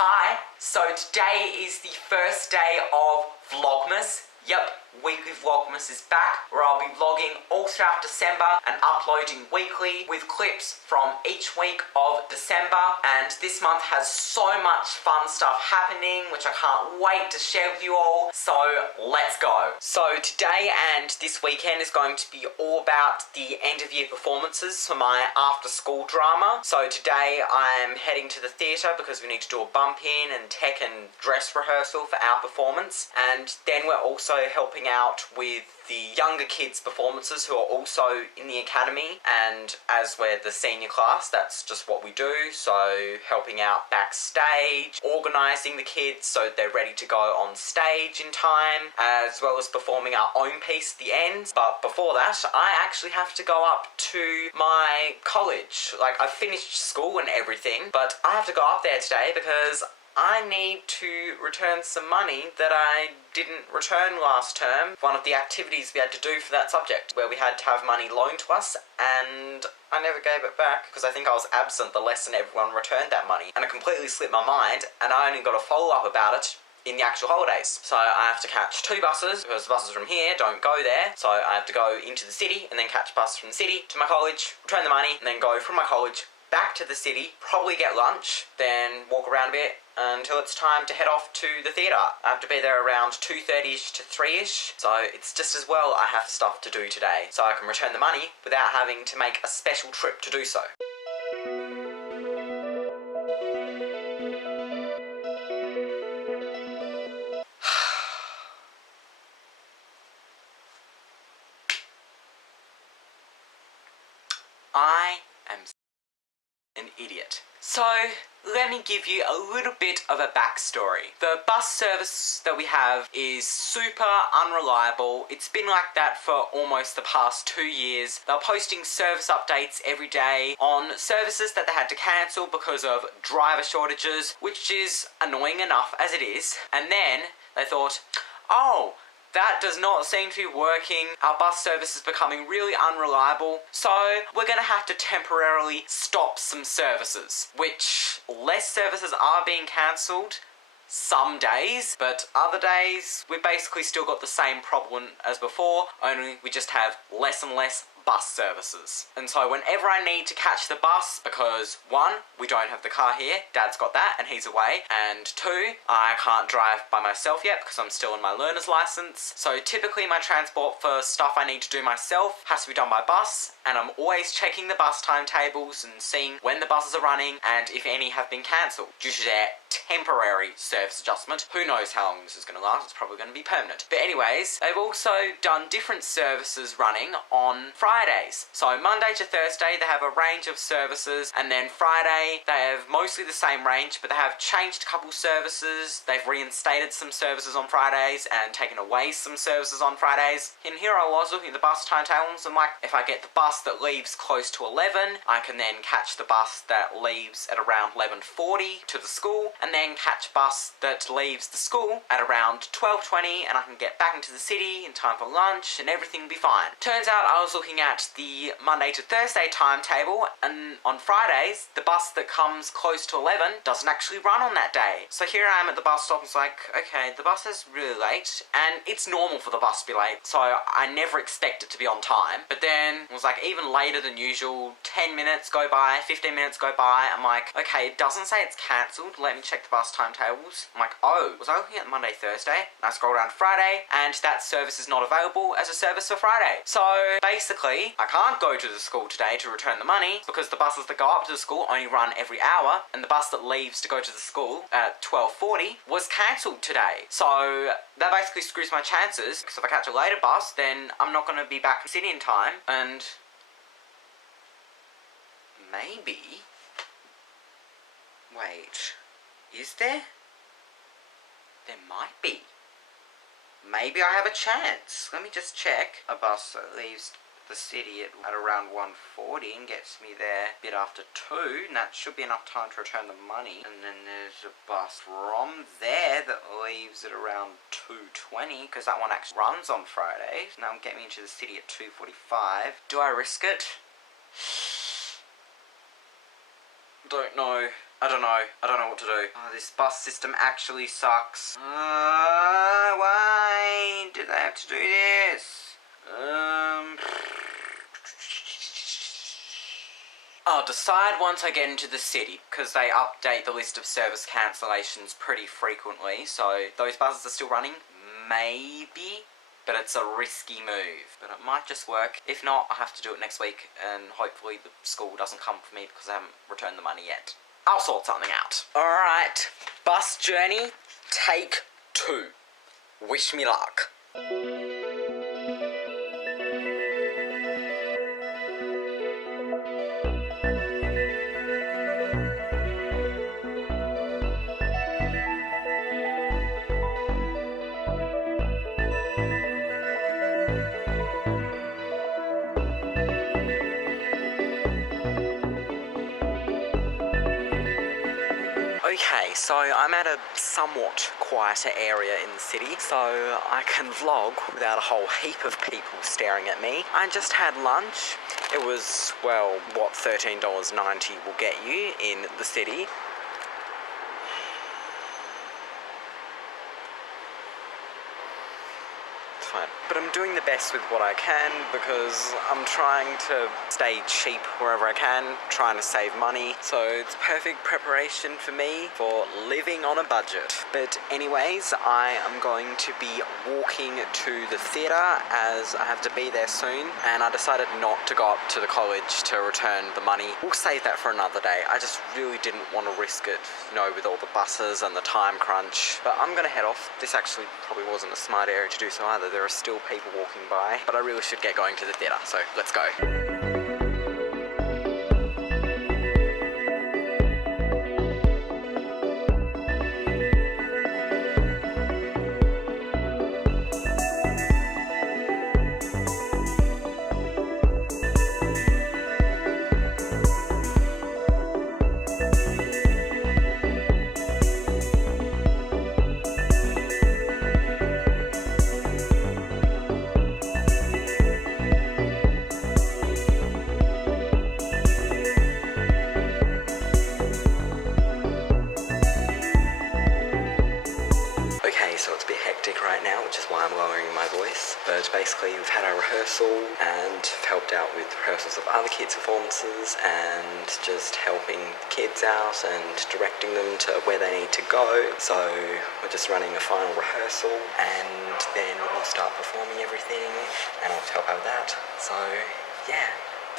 Hi, so today is the first day of Vlogmas. Yep, weekly Vlogmas is back, where I'll be vlogging all throughout December and uploading weekly with clips from each week of December. And this month has so much fun stuff happening, which I can't wait to share with you all. So let's go. So today and this weekend is going to be all about the end of year performances for my after school drama. So today I'm heading to the theatre because we need to do a bump in and tech and dress rehearsal for our performance. And then we're also helping out with the younger kids' performances who are also in the academy, and as we're the senior class, that's just what we do. So helping out backstage, organising the kids so they're ready to go on stage in time, as well as performing our own piece at the end. But before that, I actually have to go up to my college. Like, I've finished school and everything, but I have to go up there today because I need to return some money that I didn't return last term. One of the activities we had to do for that subject, where we had to have money loaned to us, and I never gave it back because I think I was absent the lesson everyone returned that money. And it completely slipped my mind, and I only got a follow-up about it in the actual holidays. So I have to catch 2 buses, because the buses from here don't go there. So I have to go into the city, and then catch a bus from the city to my college, return the money, and then go from my college back to the city, probably get lunch, then walk around a bit until it's time to head off to the theatre. I have to be there around 2:30ish to 3ish, so it's just as well I have stuff to do today, so I can return the money without having to make a special trip to do so. I am an idiot. So, let me give you a little bit of a backstory. The bus service that we have is super unreliable. It's been like that for almost the past 2 years. They're posting service updates every day on services that they had to cancel because of driver shortages, which is annoying enough as it is. And then they thought, oh, that does not seem to be working. Our bus service is becoming really unreliable, so we're going to have to temporarily stop some services, which less services are being cancelled some days, but other days we've basically still got the same problem as before, only we just have less and less bus services. And so whenever I need to catch the bus, because 1, we don't have the car here, Dad's got that and he's away, and 2, I can't drive by myself yet because I'm still on my learner's license, so typically my transport for stuff I need to do myself has to be done by bus, and I'm always checking the bus timetables and seeing when the buses are running and if any have been cancelled due to their temporary service adjustment. Who knows how long this is going to last, it's probably going to be permanent. But anyways, they've also done different services running on Fridays. So Monday to Thursday they have a range of services, and then Friday they have mostly the same range, but they have changed a couple services. They've reinstated some services on Fridays and taken away some services on Fridays. And here I was looking at the bus timetables, and like, if I get the bus that leaves close to 11, I can then catch the bus that leaves at around 11:40 to the school, and then catch a bus that leaves the school at around 12:20, and I can get back into the city in time for lunch and everything will be fine. Turns out I was looking at the Monday to Thursday timetable, and on Fridays the bus that comes close to 11 doesn't actually run on that day. So here I am at the bus stop, and it's like, okay, the bus is really late, and it's normal for the bus to be late, so I never expect it to be on time. But then it was like even later than usual, 10 minutes go by, 15 minutes go by, I'm like, okay, it doesn't say it's cancelled, let me check the bus timetables. I'm like, oh, was I looking at Monday, Thursday? And I scroll down to Friday, and that service is not available as a service for Friday. So basically, I can't go to the school today to return the money because the buses that go up to the school only run every hour, and the bus that leaves to go to the school at 12:40 was cancelled today. So that basically screws my chances, because if I catch a later bus, then I'm not going to be back in the city in time, and maybe... Wait, is there? There might be. Maybe I have a chance. Let me just check. A bus that leaves the city at around 1:40 and gets me there a bit after 2, and that should be enough time to return the money. And then there's a bus from there that leaves at around 2:20, because that one actually runs on Fridays, and that will get me into the city at 2:45. Do I risk it? Don't know. I don't know what to do. Oh, this bus system actually sucks. Why did they have to do this? I'll decide once I get into the city, because they update the list of service cancellations pretty frequently, so those buses are still running? Maybe? But it's a risky move. But it might just work. If not, I'll have to do it next week, and hopefully the school doesn't come for me because I haven't returned the money yet. I'll sort something out. Alright, bus journey, take 2. Wish me luck. Okay, so I'm at a somewhat quieter area in the city, so I can vlog without a whole heap of people staring at me. I just had lunch. It was, well, what $13.90 will get you in the city. Fine. But I'm doing the best with what I can because I'm trying to stay cheap wherever I can, trying to save money. So it's perfect preparation for me for living on a budget. But anyways, I am going to be walking to the theatre as I have to be there soon, and I decided not to go up to the college to return the money. We'll save that for another day. I just really didn't want to risk it, you know, with all the buses and the time crunch. But I'm gonna head off. This actually probably wasn't a smart area to do so either. There are still people walking by, but I really should get going to the theatre, so let's go. Right now, which is why I'm lowering my voice. But basically we've had our rehearsal and helped out with rehearsals of other kids' performances and just helping the kids out and directing them to where they need to go. So we're just running a final rehearsal and then we'll start performing everything and I'll help out with that. So yeah.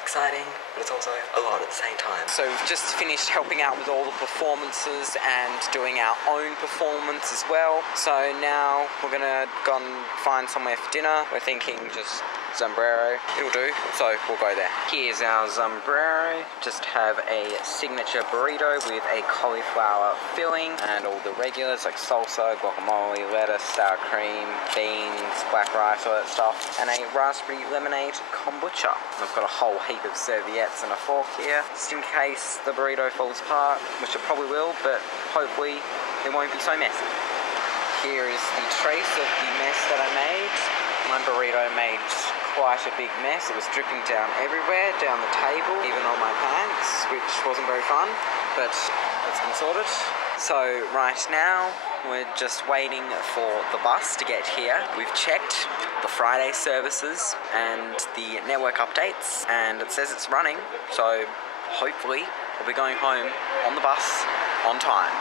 Exciting, but it's also a lot at the same time. So we've just finished helping out with all the performances and doing our own performance as well. So now we're gonna go and find somewhere for dinner. We're thinking just Sombrero. It'll do, so we'll go there. Here's our Sombrero. Just have a signature burrito with a cauliflower filling and all the regulars like salsa, guacamole, lettuce, sour cream, beans, black rice, all that stuff, and a raspberry lemonade kombucha. I've got a whole heap of serviettes and a fork here, just in case the burrito falls apart, which it probably will, but hopefully it won't be so messy. Here is the trace of the mess that I made. My burrito made quite a big mess. It was dripping down everywhere, down the table, even on my pants, which wasn't very fun, but it's been sorted. So right now, we're just waiting for the bus to get here. We've checked the Friday services and the network updates, and it says it's running, so hopefully we'll be going home on the bus on time.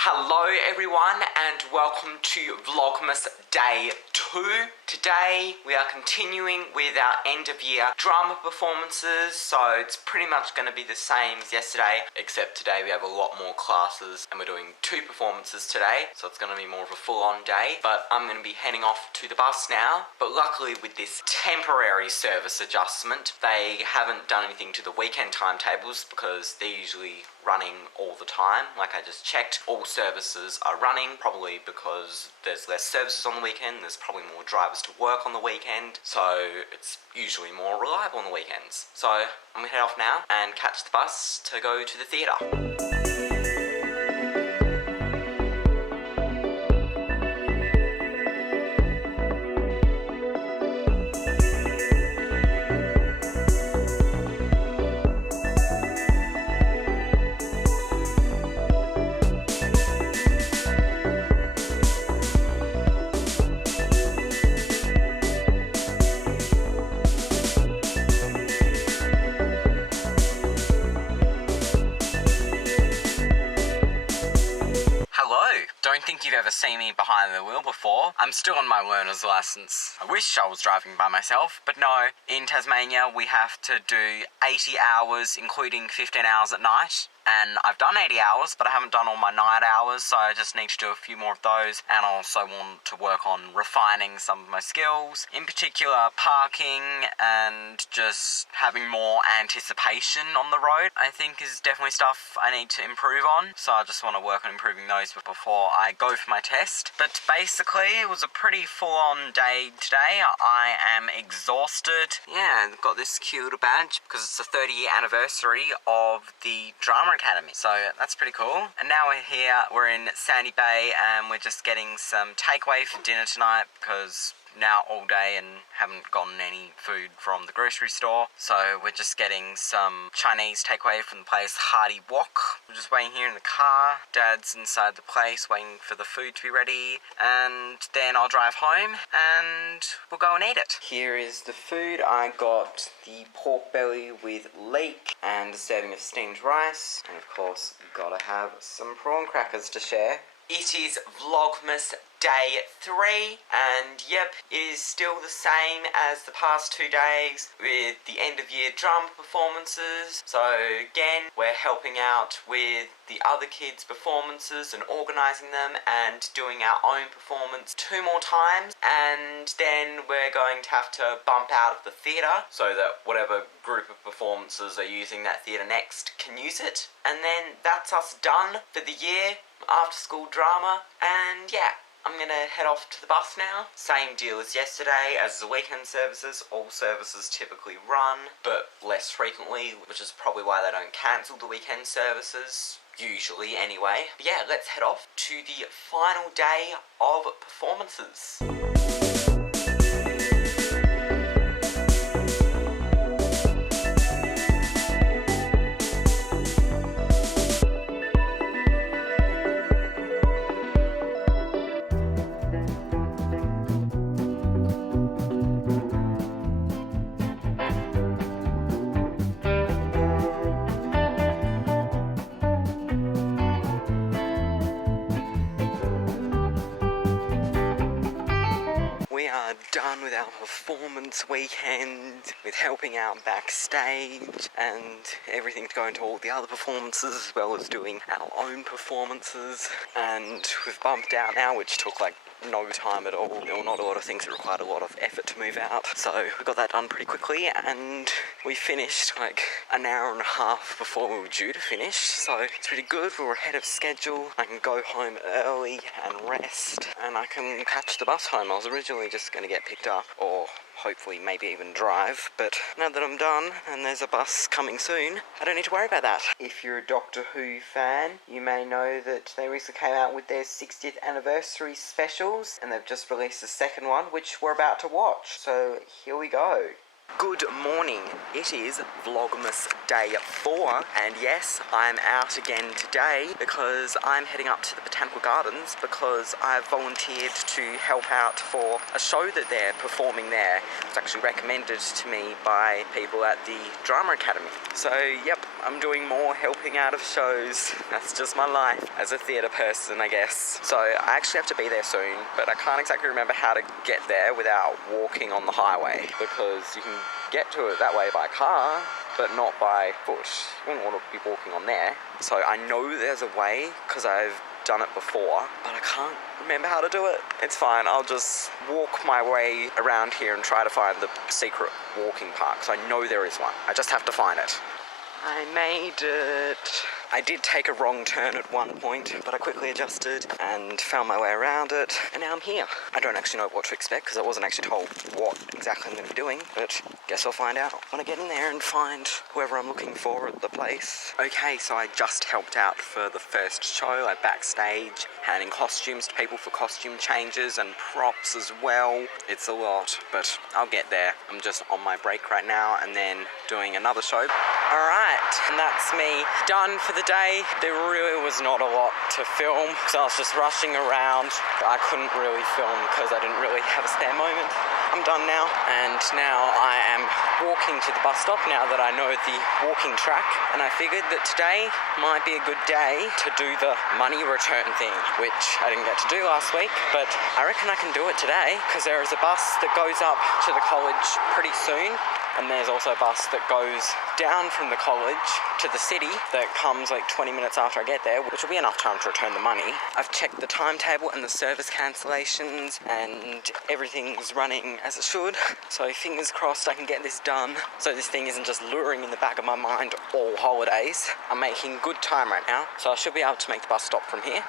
Hello everyone and welcome to Vlogmas Day 2. Today we are continuing with our end of year drama performances, so it's pretty much going to be the same as yesterday, except today we have a lot more classes and we're doing 2 performances today, so it's going to be more of a full-on day. But I'm going to be heading off to the bus now, but luckily with this temporary service adjustment, they haven't done anything to the weekend timetables because they're usually running all the time. Like I just checked, all services are running, probably because there's less services on the weekend, there's probably more drivers to work on the weekend, so it's usually more reliable on the weekends. So I'm gonna head off now and catch the bus to go to the theatre. seen me behind the wheel before. I'm still on my learner's license. I wish I was driving by myself, but no. In Tasmania, we have to do 80 hours, including 15 hours at night. And I've done 80 hours, but I haven't done all my night hours, so I just need to do a few more of those. And I also want to work on refining some of my skills, in particular parking and just having more anticipation on the road, I think is definitely stuff I need to improve on. So I just want to work on improving those before I go for my test. But basically, it was a pretty full-on day today. I am exhausted. Yeah, I've got this cute little badge because it's the 30-year anniversary of the drama academy, so that's pretty cool. And now we're here, we're in Sandy Bay, and we're just getting some takeaway for dinner tonight because now all day and haven't gotten any food from the grocery store, so we're just getting some Chinese takeaway from the place Hardy Wok. We're just waiting here in the car. Dad's inside the place waiting for the food to be ready, and then I'll drive home and we'll go and eat it. Here is the food. I got the pork belly with leek and a serving of steamed rice, and of course gotta have some prawn crackers to share. It is Vlogmas Day 3, and yep, it is still the same as the past 2 days with the end of year drama performances. So again, we're helping out with the other kids' performances and organising them and doing our own performance 2 more times, and then we're going to have to bump out of the theatre so that whatever group of performances are using that theatre next can use it. And then that's us done for the year, after school drama, and yeah. I'm going to head off to the bus now. Same deal as yesterday, as the weekend services. All services typically run, but less frequently, which is probably why they don't cancel the weekend services. Usually, anyway. But yeah, let's head off to the final day of performances. Done with our performance weekend, with helping out backstage and everything to go into all the other performances, as well as doing our own performances. And we've bumped out now, which took like no time at all. There were not a lot of things that required a lot of effort to move out, so we got that done pretty quickly, and we finished like an hour and a half before we were due to finish, so it's pretty good. We were ahead of schedule. I can go home early and rest, and I can catch the bus home. I was originally just going to get picked up, or hopefully maybe even drive, but now that I'm done and there's a bus coming soon, I don't need to worry about that. If you're a Doctor Who fan, you may know that they recently came out with their 60th anniversary specials, and they've just released the second one, which we're about to watch. So here we go. Good morning. It is Vlogmas Day 4, and yes, I'm out again today because I'm heading up to the Botanical Gardens because I've volunteered to help out for a show that they're performing there. It's actually recommended to me by people at the Drama Academy. So, yep, I'm doing more helping out of shows. That's just my life as a theatre person, I guess. So, I actually have to be there soon, but I can't exactly remember how to get there without walking on the highway, because you can get to it that way by car, but not by foot. You wouldn't want to be walking on there. So I know there's a way, because I've done it before, but I can't remember how to do it. It's fine, I'll just walk my way around here and try to find the secret walking park, so I know there is one. I just have to find it. I made it. I did take a wrong turn at one point, but I quickly adjusted and found my way around it, and now I'm here. I don't actually know what to expect because I wasn't actually told what exactly I'm going to be doing, but guess I'll find out when I get in there and find whoever I'm looking for at the place. Okay, so I just helped out for the first show, like backstage, handing costumes to people for costume changes and props as well. It's a lot, but I'll get there. I'm just on my break right now and then doing another show. Alright, and that's me done for the day. There really was not a lot to film, so I was just rushing around. I couldn't really film because I didn't really have a spare moment. I'm done now, and now I am walking to the bus stop now that I know the walking track, and I figured that today might be a good day to do the money return thing, which I didn't get to do last week, but I reckon I can do it today because there is a bus that goes up to the college pretty soon, and there's also a bus that goes down from the college to the city that comes like 20 minutes after I get there, which will be enough time to return the money. I've checked the timetable and the service cancellations, and everything's running as it should, so fingers crossed I can get this done so this thing isn't just luring in the back of my mind all holidays. I'm making good time right now, so I should be able to make the bus stop from here.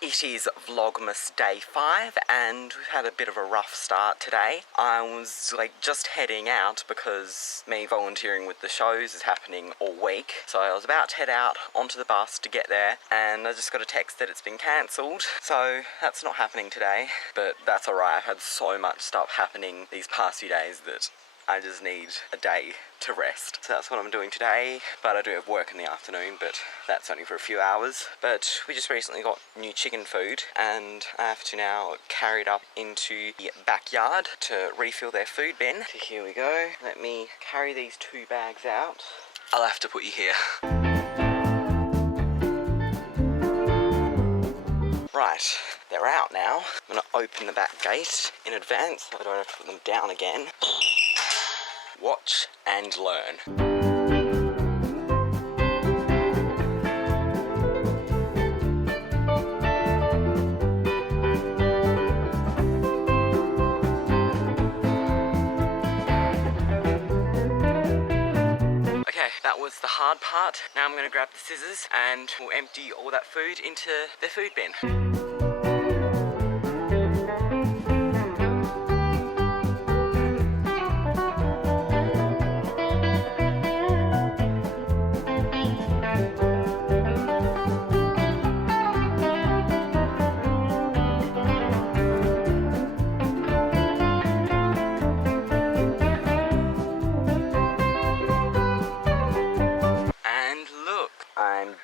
It is Vlogmas day 5 and we've had a bit of a rough start today. I was like just heading out because me volunteering with the shows is happening all week. So I was about to head out onto the bus to get there and I just got a text that it's been cancelled. So that's not happening today, but that's alright. I've had so much stuff happening these past few days that I just need a day to rest. So that's what I'm doing today, but I do have work in the afternoon, but that's only for a few hours. But we just recently got new chicken food and I have to now carry it up into the backyard to refill their food bin. So here we go. Let me carry these 2 bags out. I'll have to put you here. Right, they're out now. I'm gonna open the back gate in advance so I don't have to put them down again. Watch and learn. Okay, that was the hard part. Now I'm going to grab the scissors and we'll empty all that food into the food bin.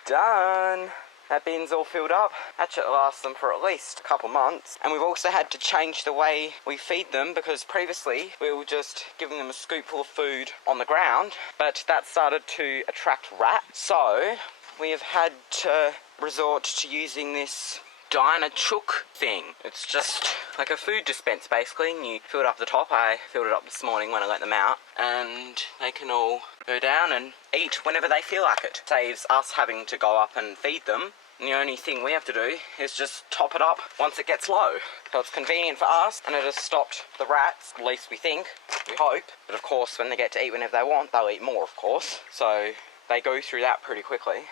Done. That bin's all filled up. That should last them for at least a couple months. And we've also had to change the way we feed them because previously we were just giving them a scoopful of food on the ground, but that started to attract rats. So we have had to resort to using this Diner Chook thing. It's just like a food dispenser basically, and you fill it up the top. I filled it up this morning when I let them out, and they can all go down and eat whenever they feel like it. Saves us having to go up and feed them, and the only thing we have to do is just top it up once it gets low. So it's convenient for us, and it has stopped the rats, at least we think, we hope. But of course when they get to eat whenever they want, they'll eat more of course. So they go through that pretty quickly.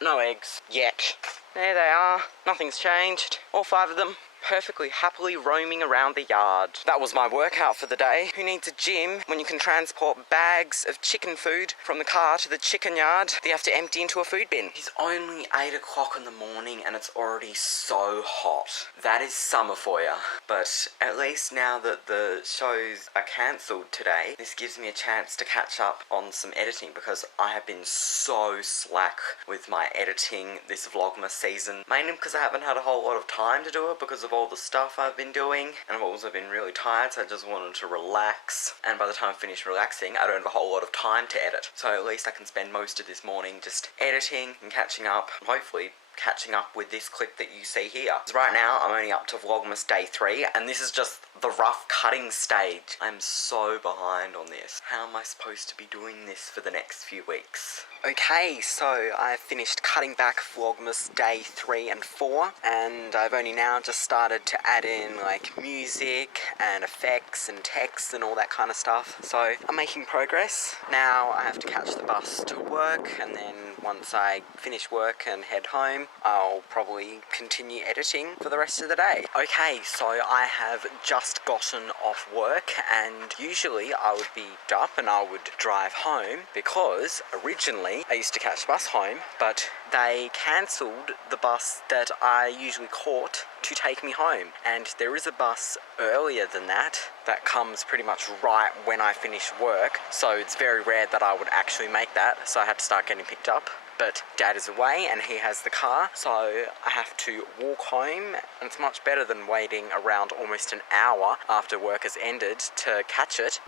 No eggs yet. There they are, nothing's changed. All 5 of them perfectly happily roaming around the yard. That was my workout for the day. Who needs a gym when you can transport bags of chicken food from the car to the chicken yard that you have to empty into a food bin? It's only 8 o'clock in the morning and it's already so hot. That is summer for you. But at least now that the shows are cancelled today, this gives me a chance to catch up on some editing because I have been so slack with my editing this Vlogmas season. Mainly because I haven't had a whole lot of time to do it because of all the stuff I've been doing, and I've also been really tired, so I just wanted to relax, and by the time I finish relaxing I don't have a whole lot of time to edit, so at least I can spend most of this morning just editing and catching up, hopefully catching up with this clip that you see here. Right now I'm only up to Vlogmas day 3 and this is just the rough cutting stage. I'm so behind on this. How am I supposed to be doing this for the next few weeks? Okay, so I've finished cutting back Vlogmas day 3 and 4 and I've only now just started to add in like music and effects and text and all that kind of stuff. So I'm making progress. Now I have to catch the bus to work, and then once I finish work and head home I'll probably continue editing for the rest of the day. Okay, so I have just gotten off work, and usually I would be up and I would drive home because originally I used to catch the bus home, but they cancelled the bus that I usually caught to take me home, and there is a bus earlier than that comes pretty much right when I finish work, so it's very rare that I would actually make that, so I had to start getting picked up. But Dad is away and he has the car, so I have to walk home, and it's much better than waiting around almost an hour after work has ended to catch it.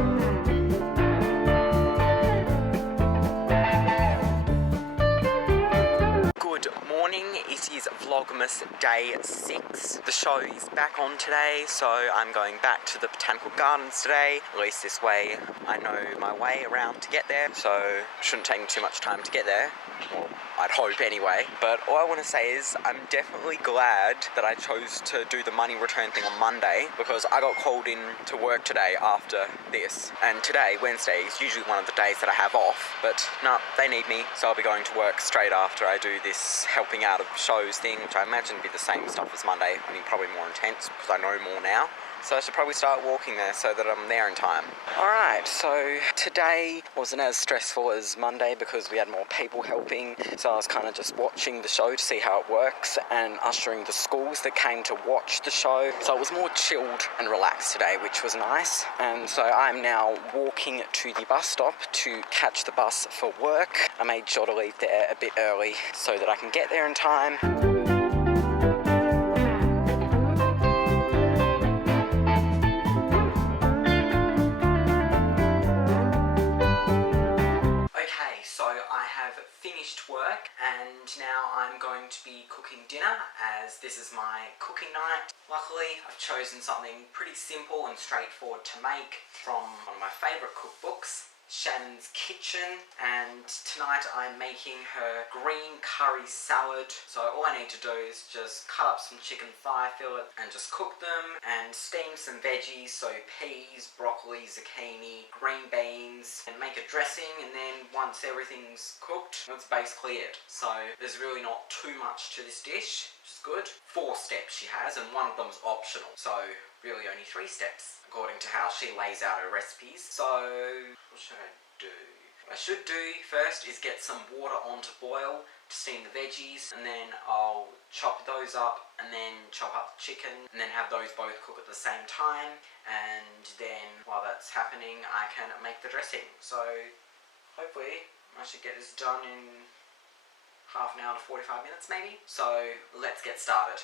Good morning, it is Vlogmas day 6. The show is back on today, so I'm going back to the Botanical Gardens today. At least this way I know my way around to get there, so it shouldn't take me too much time to get there. Well, I'd hope anyway. But all I want to say is I'm definitely glad that I chose to do the money return thing on Monday, because I got called in to work today after this. And today, Wednesday, is usually one of the days that I have off, but no, they need me, so I'll be going to work straight after I do this helping out of shows thing, which I imagine will be the same stuff as Monday, only probably more intense because I know more now. So I should probably start walking there so that I'm there in time. Alright, so today wasn't as stressful as Monday because we had more people helping. So I was kind of just watching the show to see how it works and ushering the schools that came to watch the show. So it was more chilled and relaxed today, which was nice. And so I'm now walking to the bus stop to catch the bus for work. I made sure to leave there a bit early so that I can get there in time. Finished work, and now I'm going to be cooking dinner, as this is my cooking night. Luckily, I've chosen something pretty simple and straightforward to make from one of my favourite cookbooks, Shannon's Kitchen, and tonight I'm making her green curry salad. So all I need to do is just cut up some chicken thigh fillet and just cook them, and steam some veggies, so peas, broccoli, zucchini, green beans, and make a dressing. And then once everything's cooked, that's basically it. So there's really not too much to this dish, which is good. 4 steps she has, and one of them's optional, so really only 3 steps according to how she lays out her recipes. So what should I do? What I should do first is get some water on to boil to steam the veggies, and then I'll chop those up and then chop up the chicken and then have those both cook at the same time, and then while that's happening I can make the dressing. So hopefully I should get this done in half an hour to 45 minutes maybe. So let's get started.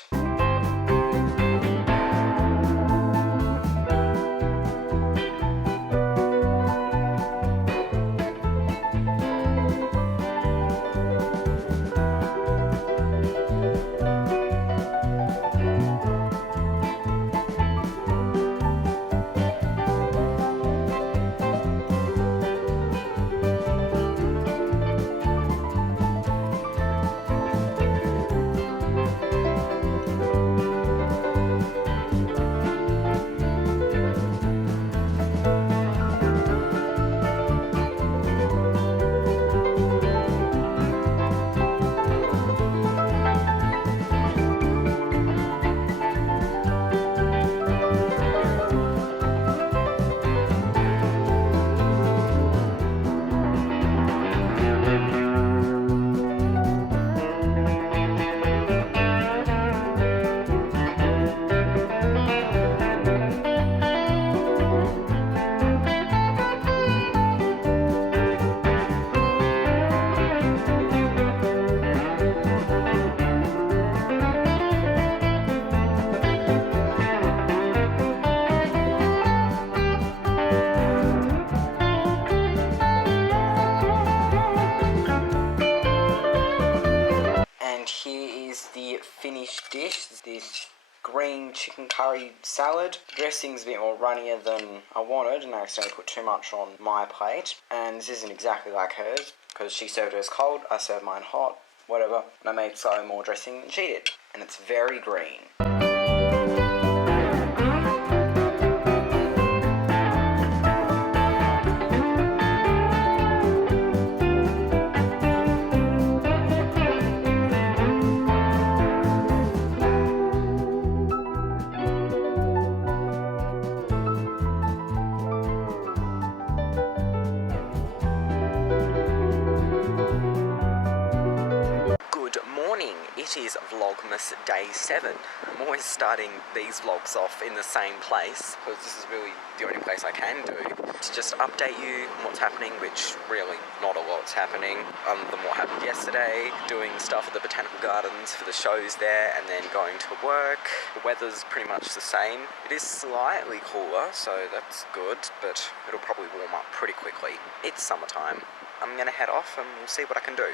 finished dish is this green chicken curry salad. The dressing's a bit more runnier than I wanted, and I accidentally put too much on my plate. And this isn't exactly like hers, because she served hers cold, I served mine hot, whatever. And I made slightly more dressing than she did. And it's very green. Vlogmas Day 7. I'm always starting these vlogs off in the same place because this is really the only place I can do to just update you on what's happening, which really not a lot's happening other than what happened yesterday, doing stuff at the Botanical Gardens for the shows there and then going to work. The weather's pretty much the same. It is slightly cooler, so that's good, but it'll probably warm up pretty quickly. It's summertime. I'm gonna head off and we'll see what I can do.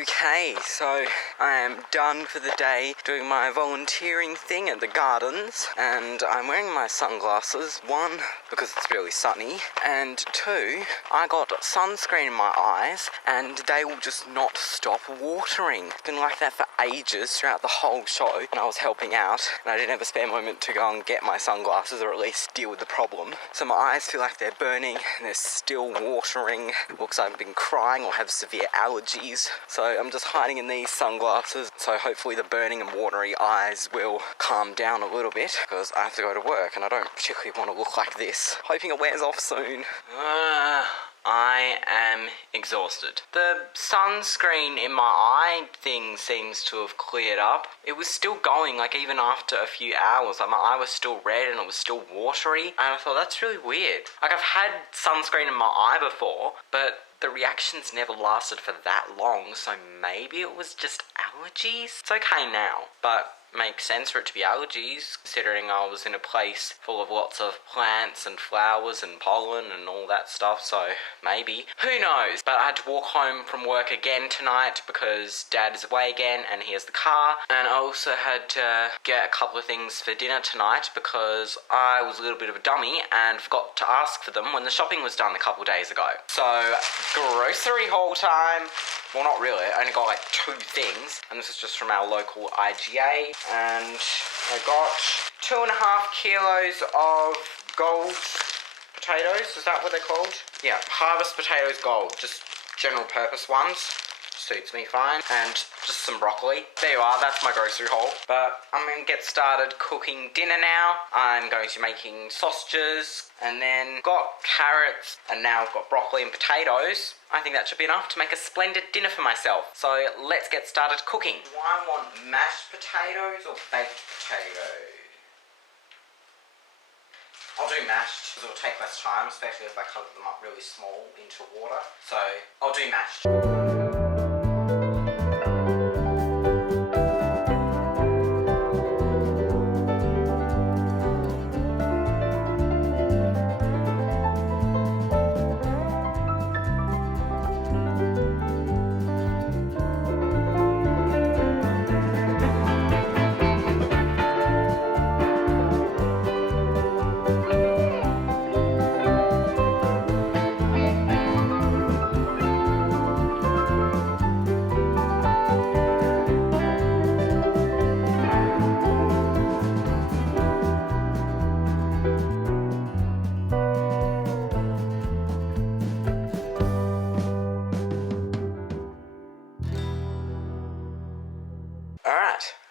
Okay, so I am done for the day doing my volunteering thing at the gardens, and I'm wearing my sunglasses, one, because it's really sunny, and two, I got sunscreen in my eyes and they will just not stop watering. It's been like that for ages throughout the whole show, and I was helping out and I didn't have a spare moment to go and get my sunglasses or at least deal with the problem. So my eyes feel like they're burning and they're still watering. It looks like I've been crying or have severe allergies. So I'm just hiding in these sunglasses, so hopefully the burning and watery eyes will calm down a little bit, because I have to go to work and I don't particularly want to look like this. Hoping it wears off soon. I am exhausted. The sunscreen in my eye thing seems to have cleared up. It was still going, like even after a few hours. Like my eye was still red and it was still watery. And I thought, that's really weird. Like I've had sunscreen in my eye before, but the reactions never lasted for that long, so maybe it was just allergies? It's okay now, but makes sense for it to be allergies, considering I was in a place full of lots of plants and flowers and pollen and all that stuff, so maybe. Who knows? But I had to walk home from work again tonight because Dad is away again and he has the car, and I also had to get a couple of things for dinner tonight because I was a little bit of a dummy and forgot to ask for them when the shopping was done a couple of days ago. So, grocery haul time. Well, not really. I only got like 2 things, and this is just from our local IGA. And I got 2.5 kilos of gold potatoes. Is that what they're called? Yeah, harvest potatoes gold. Just general purpose ones. Suits me fine. And just some broccoli. There you are, that's my grocery haul. But I'm going to get started cooking dinner now. I'm going to be making sausages, and then got carrots, and now I've got broccoli and potatoes. I think that should be enough to make a splendid dinner for myself. So let's get started cooking. Do I want mashed potatoes or baked potatoes? I'll do mashed because it'll take less time, especially if I cut them up really small into water. So I'll do mashed.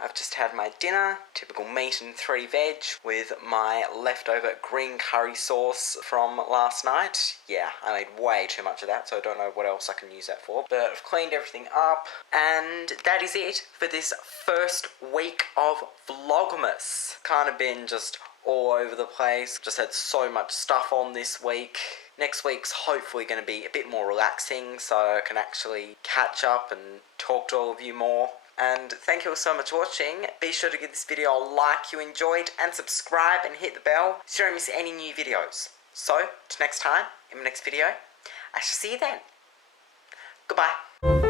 I've just had my dinner, typical meat and 3 veg, with my leftover green curry sauce from last night. Yeah, I made way too much of that, so I don't know what else I can use that for. But I've cleaned everything up, and that is it for this first week of Vlogmas. Kind of been just all over the place, just had so much stuff on this week. Next week's hopefully going to be a bit more relaxing, so I can actually catch up and talk to all of you more. And thank you all so much for watching. Be sure to give this video a like you enjoyed, and subscribe and hit the bell so you don't miss any new videos. So, till next time, in my next video, I shall see you then. Goodbye.